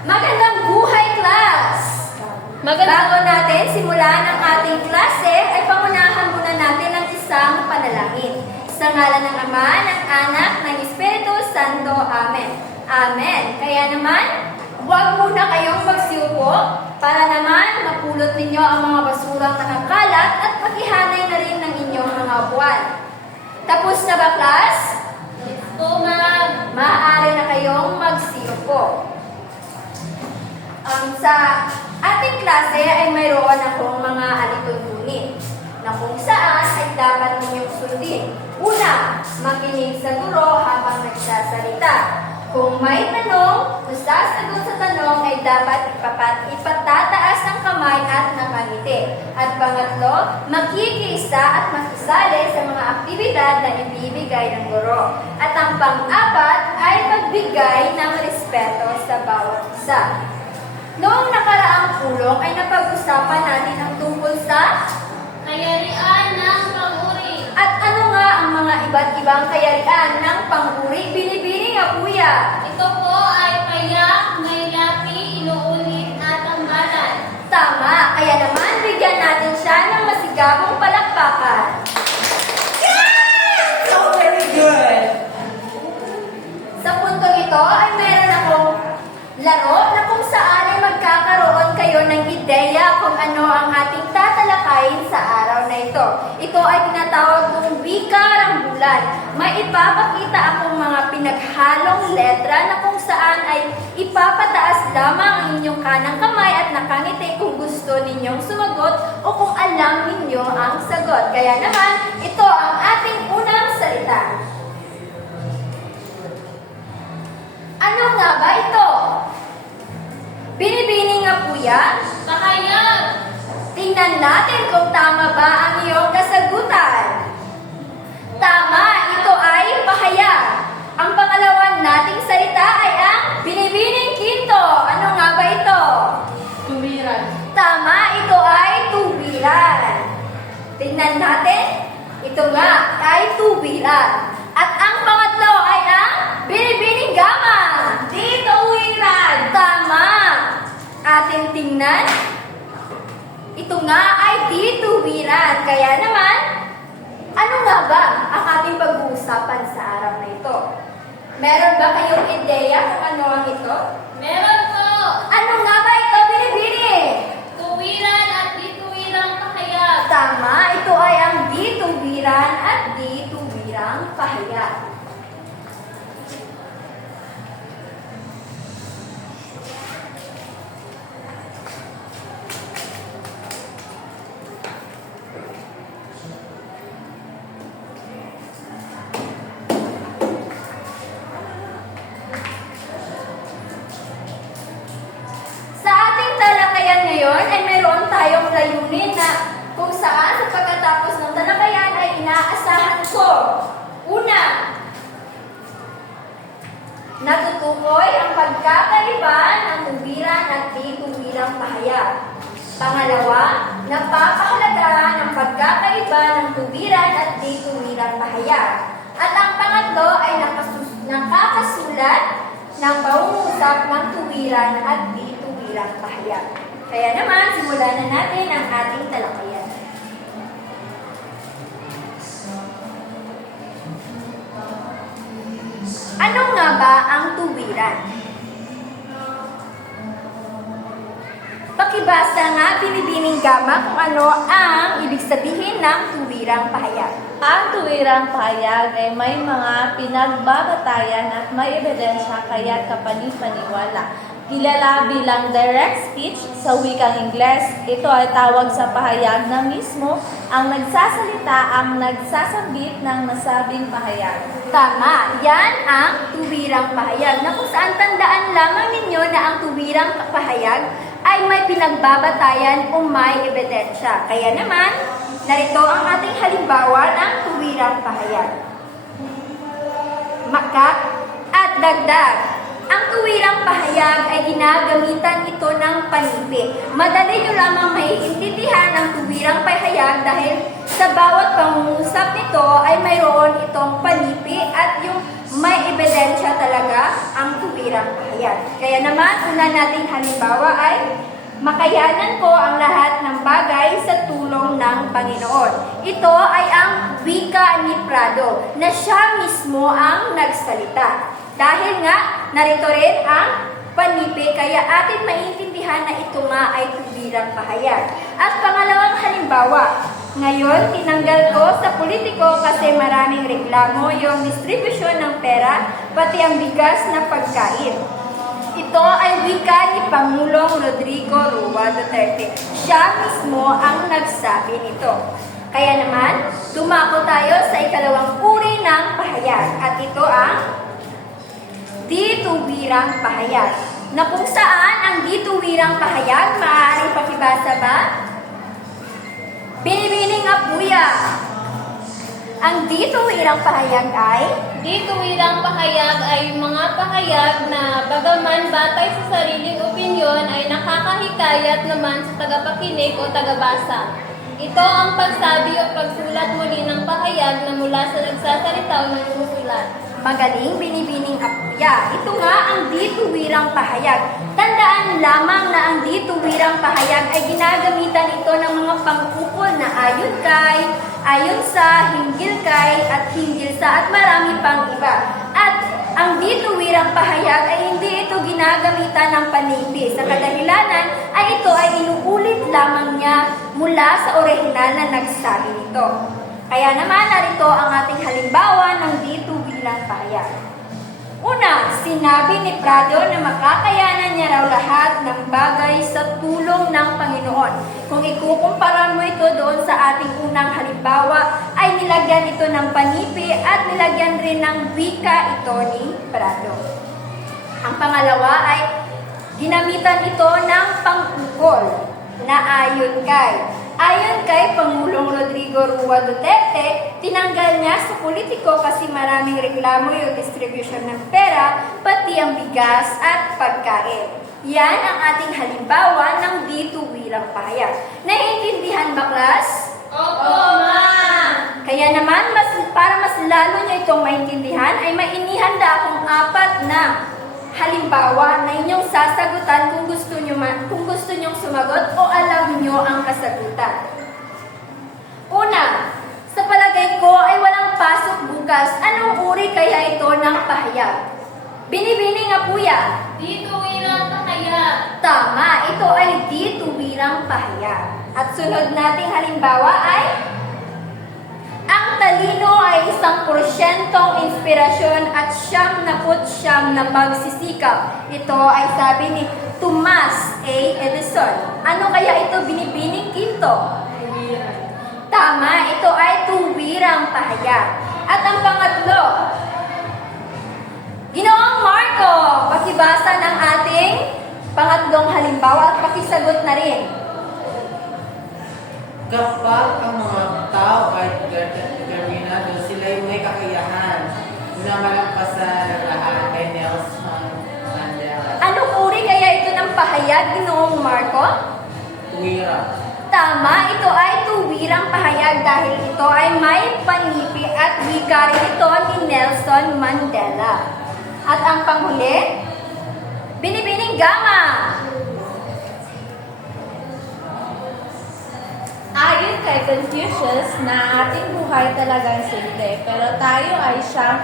Magandang buhay, class! Bago natin simulan ang ating klase, ay pangunahan muna natin ang isang panalangin. Sa ngalan ng Ama, ng Anak, ng Espiritu Santo. Amen. Amen. Kaya naman, huwag muna kayong magsiupo para naman mapulot ninyo ang mga basurang nakakalat at pakihanay na rin ng inyong mga upuan. Tapos na ba, class? Yes po, ma'am. Maaari na kayong magsiupo. Sa ating klase ay mayroon akong mga alituntunin na kung saan ay dapat ninyong sundin. Una, makinig sa guro habang nagsasalita. Kung may tanong, kung sasagot sa tanong ay dapat ipatataas ang kamay at nakangiti. At pangatlo, makikiisa at makisali sa mga aktibidad na ibibigay ng guro. At ang pang-apat ay magbigay ng respeto sa bawat isa. Noong nakaraang pulong ay napag-usapan natin ang tungkol sa Kayarian ng pag-uri. at ano nga ang mga iba't ibang kayarian ng pang-uri. Binibini nga kuya. Ito po ay payak, may lapi, inuulit at tambalan. Tama, kaya naman bigyan natin siya ng masigabong palakpakan. So very good! Sa puntong ito ay meron akong laro na kung saan ay magkakaroon kayo ng ideya kung ano ang ating tatalakayin sa araw na ito. Ito ay tinatawag kong wika rambulan. May ipapakita akong mga pinaghalong letra na kung saan ay ipapataas lamang ang inyong kanang kamay at nakangiti kung gusto ninyong sumagot o kung alam ninyo ang sagot. Kaya naman, ito ang ating unang salita. Ano nga ba ito? Binibini nga po yan? Pahayag. Tingnan natin kung tama ba ang iyong kasagutan. Tama, ito ay pahayag. Ang pangalawan nating salita ay ang binibining kinto. Ano nga ba ito? Tuwiran. Tama, ito ay tuwiran. Tingnan natin. Ito nga ay tuwiran. At ang pangatlo ay ang binibining gamang. Di tuwiran. Tama. Ating tingnan. Ito nga ay di tuwiran. Kaya naman, ano nga ba ang ating pag-uusapan sa araw na ito? Meron ba kayong ideya kung ano ang ito? Meron po. Ano nga ba ito, binibini? Tuwiran at di tuwirang pahayag. Tama, ito ay ang di tuwiran at di tuwirang pahayag. Sa ating talakayan ngayon ay mayroon tayong layunin na kung saan sa pagkatapos ng talakayan ay inaasahan ko. Una, natutukoy ang pagkakaiba ng tuwiran at di tuwirang pahayag. Pangalawa, napapahalagahan ang pagkakaiba ng tuwiran at di tuwirang pahayag. At ang pangatlo ay nakakasulat ng pangungusap ng tuwiran at di tuwirang pahayag. Kaya naman, simulan na natin ang ating talakayan. Ano nga ba ang tuwiran? Pakibasa nga binibining gama kung ano ang ibig sabihin ng tuwirang pahayag. Ang tuwirang pahayag ay may mga pinagbabatayan at may ebidensya kaya kapanipaniwala. Kilala bilang direct speech sa wikang Ingles, ito ay tawag sa pahayag na mismo ang nagsasalita ang nagsasabi ng nasabing pahayag. Tama, yan ang tuwirang pahayag na kung saan tandaan lamang ninyo na ang tuwirang pahayag ay may pinagbabatayan o may ebidensya. Kaya naman, narito ang ating halimbawa ng tuwirang pahayag. Makak at dagdag. Ang tuwirang pahayag ay ginagamitan ito ng panipi. Madali nyo lamang maiintindihan ang tuwirang pahayag dahil sa bawat pangungusap nito ay mayroon itong panipi at yung may ebidensya talaga ang tuwirang tuwirang pahayag. Kaya naman, una nating halimbawa ay makayanan ko ang lahat ng bagay sa tulong ng Panginoon. Ito ay ang wika ni Prado na siya mismo ang nagsalita. Dahil nga, narito rin ang panipi, kaya atin maintindihan na ito nga ay tuwirang pahayag. At pangalawang halimbawa, ngayon tinanggal ko sa politiko kasi maraming reklamo yung distribusyon ng pera, pati ang bigas na pagkain. Ito ay wika ni Pangulong Rodrigo Roa Duterte. Siya mismo ang nagsabi nito. Kaya naman, dumako tayo sa ikalawang uri ng pahayag at ito ang dituwirang pahayag. Na kung saan ang dituwirang pahayag, maaaring pakibasa ba? Binibining Apuya. Ang dituwirang pahayag ay Dituwirang pahayag ay mga pahayag na bagaman batay sa sariling opinyon ay nakakahikayat naman sa tagapakinig o tagabasa. Ito ang pagsabi o pagsulat muli ng pahayag na mula sa nagsasalita o nagsusulat. magaling binibining Apuya. Ito nga ang dituwirang pahayag. Tandaan lamang na ang dituwirang pahayag ay ginagamitan ito ng mga pangkukol na ayon kay, ayon sa, hinggil kay, at hinggil sa, at marami pang iba. At ang dituwirang pahayag ay hindi ito ginagamitan ng panipi. Sa kadahilanan ay ito ay inuulit lamang niya mula sa orihinal na nagsabi nito. Kaya naman narito ang ating halimbawa ng dituwirang pahayag. Una, sinabi ni Prado na makakayanan niya raw lahat ng bagay sa tulong ng Panginoon. Kung ikukumpara mo ito doon sa ating unang halimbawa, ay nilagyan ito ng panipi at nilagyan rin ng wika ito ni Prado. Ang pangalawa ay ginamitan ito ng pangkukol na ayon kay. Ayon kay Pangulong Rodrigo Roa Duterte, tinanggal niya sa politiko kasi maraming reklamo yung distribution ng pera, pati ang bigas at pagkain. Yan ang ating halimbawa ng dituwirang pahayag. Naiintindihan ba, class? Opo, ma'am! Kaya naman, para mas lalo niyo itong maintindihan, ay may inihanda akong 4 na halimbawa na inyong sasagutan kung gusto nyo sumagot o alam nyo ang kasagutan. Una, sa palagay ko ay walang pasok bukas. Anong uri kaya ito ng pahayag? Binibining Apuya. Dituwirang pahayag. Tama, ito ay dituwirang pahayag. At sunod nating halimbawa ay ang talino ay 1% inspirasyon at 99 na pagsisikap. Ito ay sabi ni Thomas A. Edison. Ano kaya ito binibining Quinto? Tama, ito ay tuwirang pahayag. At ang pangatlo, Ginoong Marco, pakibasa ng ating pangatlong halimbawa at pakisagot na rin. Kapag ang mga tao ay determinado, sila'y may kakayahan na malampasan ang lahat kay Nelson Mandela. Anong uri kaya ito ng pahayag, Ginoong Marco? Tuwira. Tama, ito ay tuwirang pahayag dahil ito ay may panipi at wika rin ito ni Nelson Mandela. At ang panghuli, Binibining Gama. Ayon kay Confucius na ating buhay talagang simple, pero tayo ay siyang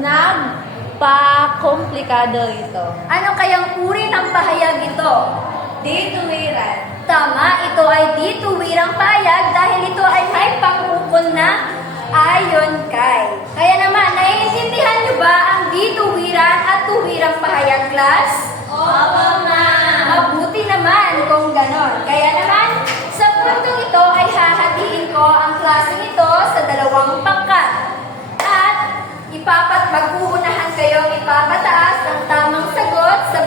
nagpa-komplikado ito. Ano kayang uri ng pahayag ito? Dituwiran. Tama, ito ay dituwirang pahayag dahil ito ay may pangukol na ayon kay. Kaya naman, naiintindihan niyo ba ang dituwiran at tuwirang pahayag, class? Opo, ma'am! Mabuti naman kung ganon. Kaya naman, sa puntong ito ay hahatiin ko ang klaseng ito sa 2 pangkat. At magpupunahan kayong ipapataas ang tamang sagot sa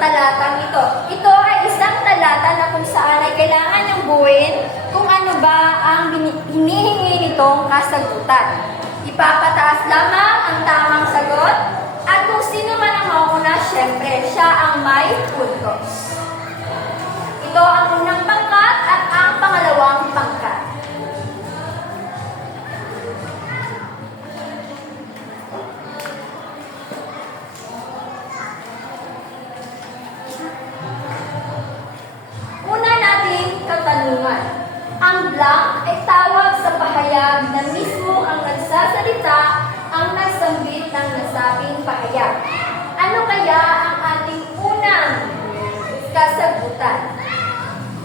talatang ito. Ito ay isang talata na kung saan ay kailangan niyong buuin kung ano ba ang hinihingi nitong kasagutan. Ipapataas lamang ang tamang sagot at kung sino man ang mauna, syempre, siya ang may puntos. Ito ang unang pangkat at ang pangalawang pangkat. blank ay tawag sa pahayag na mismo ang nagsasalita ang nagsambit ng nasabing pahayag. Ano kaya ang ating unang kasagutan?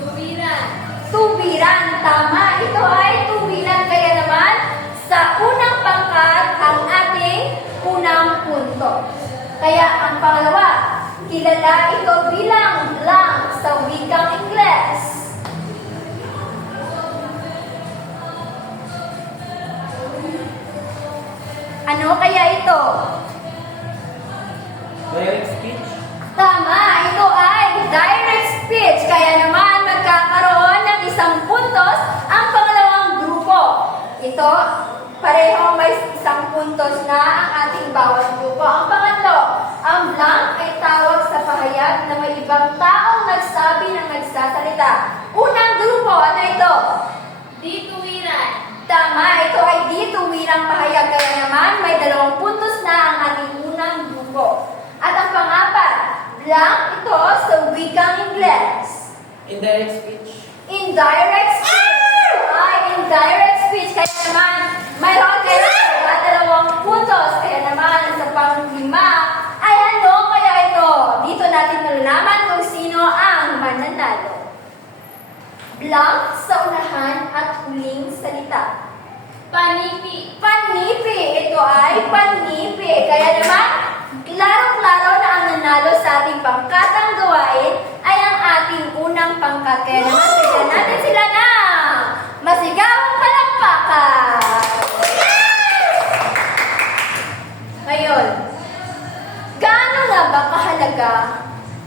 Tuwiran. Tuwiran, tama. Ito ay tuwiran. Kaya naman, sa unang pangkat ang ating unang punto. Kaya ang pangalawa, kilala ito bilang blank sa wikang Ingles. Ano kaya ito? Direct speech? Tama, ito ay direct speech. Kaya naman magkakaroon ng isang puntos ang pangalawang grupo. Ito, pareho may isang puntos na ang ating bawat grupo. Ang pangatlo, ang blank ay tawag sa pahayag na may ibang taong nagsabi ng nagsasalita. Unang grupo, ano ito? Di tuwiran. Tama, ito ay di tuwirang pahayag. Kaya naman may dalawang puntos na ang ating unang grupo. At ang pangapat, blank ito sa wikang Ingles. Indirect speech? Indirect speech. Ito ay indirect speech. Kaya naman, mayroon kayo na dalawang puntos. Kaya naman, sa panglima, ay ano kaya ito? Dito natin malalaman kung sino ang mananalo. Blank sa unahan at huling salita. Panipi. Panipi. Ito ay panipi. Kaya naman, klarong-klaro na ang nanalo sa ating pangkatang gawain ay ang ating unang pangkat. Kaya naman, bigyan natin sila na masigawang palakpakan. Ngayon, gaano nga ba kahalaga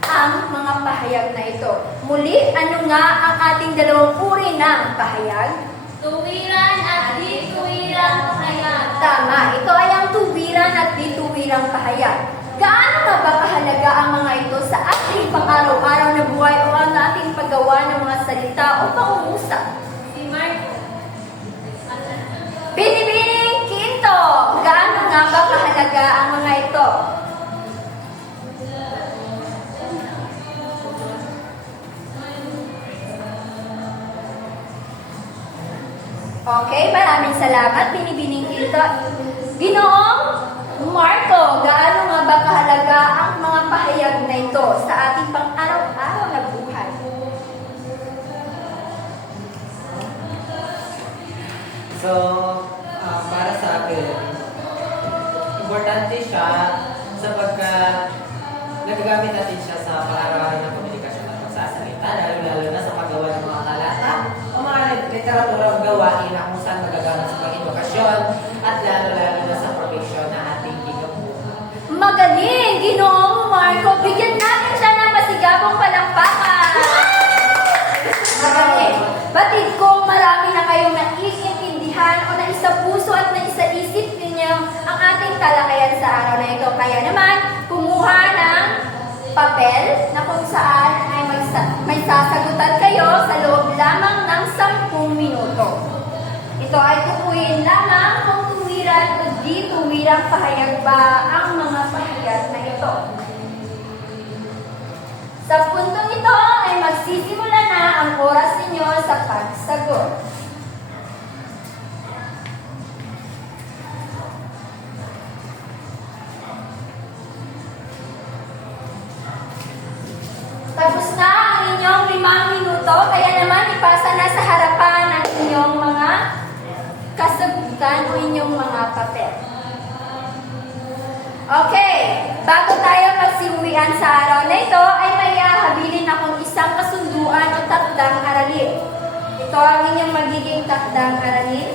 ang mga pahayag na ito? Muli, ano nga ang ating dalawang uri ng pahayag? Tuwiran at di tuwirang pahayag. Tama, ito ay ang tuwiran at dituwirang pahayag. Gaano nga ba kahalaga ang mga ito sa ating pang-araw-araw na buhay o ang ating paggawa ng mga salita o pangungusap? Si Marco. Binibining Quinto, gaano nga ba kahalaga ang mga ito? Okay, maraming salamat, Binibining Quinto. Ginoong Marco, gaano nga ba kahalaga ang mga pahayag na ito sa ating pang-araw-araw na buhay? So, para sa akin, importante siya sapagkat nagagamit natin siya sa pang-araw-araw na komunikasyon at pagsasalita, lalo-lalo na sa paggawa ng mga talata o mga literaturang gawain na kung saan magagamit sa pang-edukasyon at lalo-lalo na sa profesyon na ating ginubuhat. Magaling, Ginoong Marco. Bigyan natin siya ng masigabong palakpakan. Magaling. Batid kong marami na kayong naiintindihan o naisapuso at naisaisip ninyo ang ating talakayan sa araw na ito. Kaya naman, kumuha ng papel na kung saan ay may sasagutan kayo sa loob lamang ng 10 minuto. Ito ay tukuyin lamang kung tuwiran o di tuwirang pahayag ba ang mga pahayag na ito. Sa puntong ito ay magsisimula na ang oras ninyo sa pagsagot. Tapos na ang inyong 5 minuto, kaya naman ipasa na sa harapan ang inyong mga kasagutan o inyong mga papel. Okay, bago tayo magsimulian sa araw na ito, ay may habilin akong isang kasunduan o takdang aralin. Ito ang inyong magiging takdang aralin.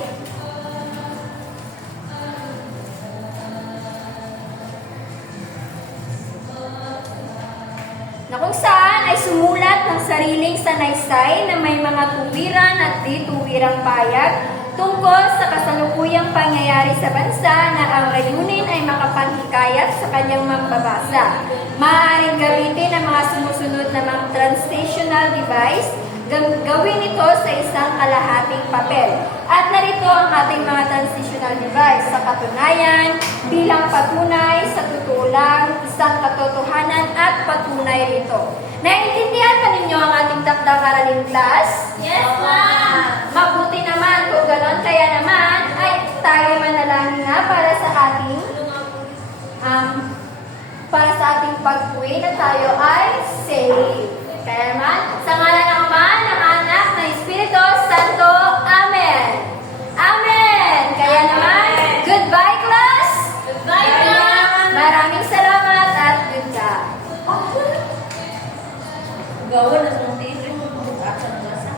Na kung saan ay sumulat ng sariling sanaysay na may mga tuwiran at di tuwirang payag tungkol sa kasalukuyang pangyayari sa bansa na ang layunin ay makapanghikayat sa kanyang mambabasa. Maaaring gamitin ang mga sumusunod na mga translational device. Gawin ito sa isang kalahating papel. At narito ang ating mga transitional device. Sa katunayan, bilang patunay, sa totoo lang, isang katotohanan at patunay rito. Naiintindihan ba ninyo ang ating takdang aralin class? Yes, ma'am.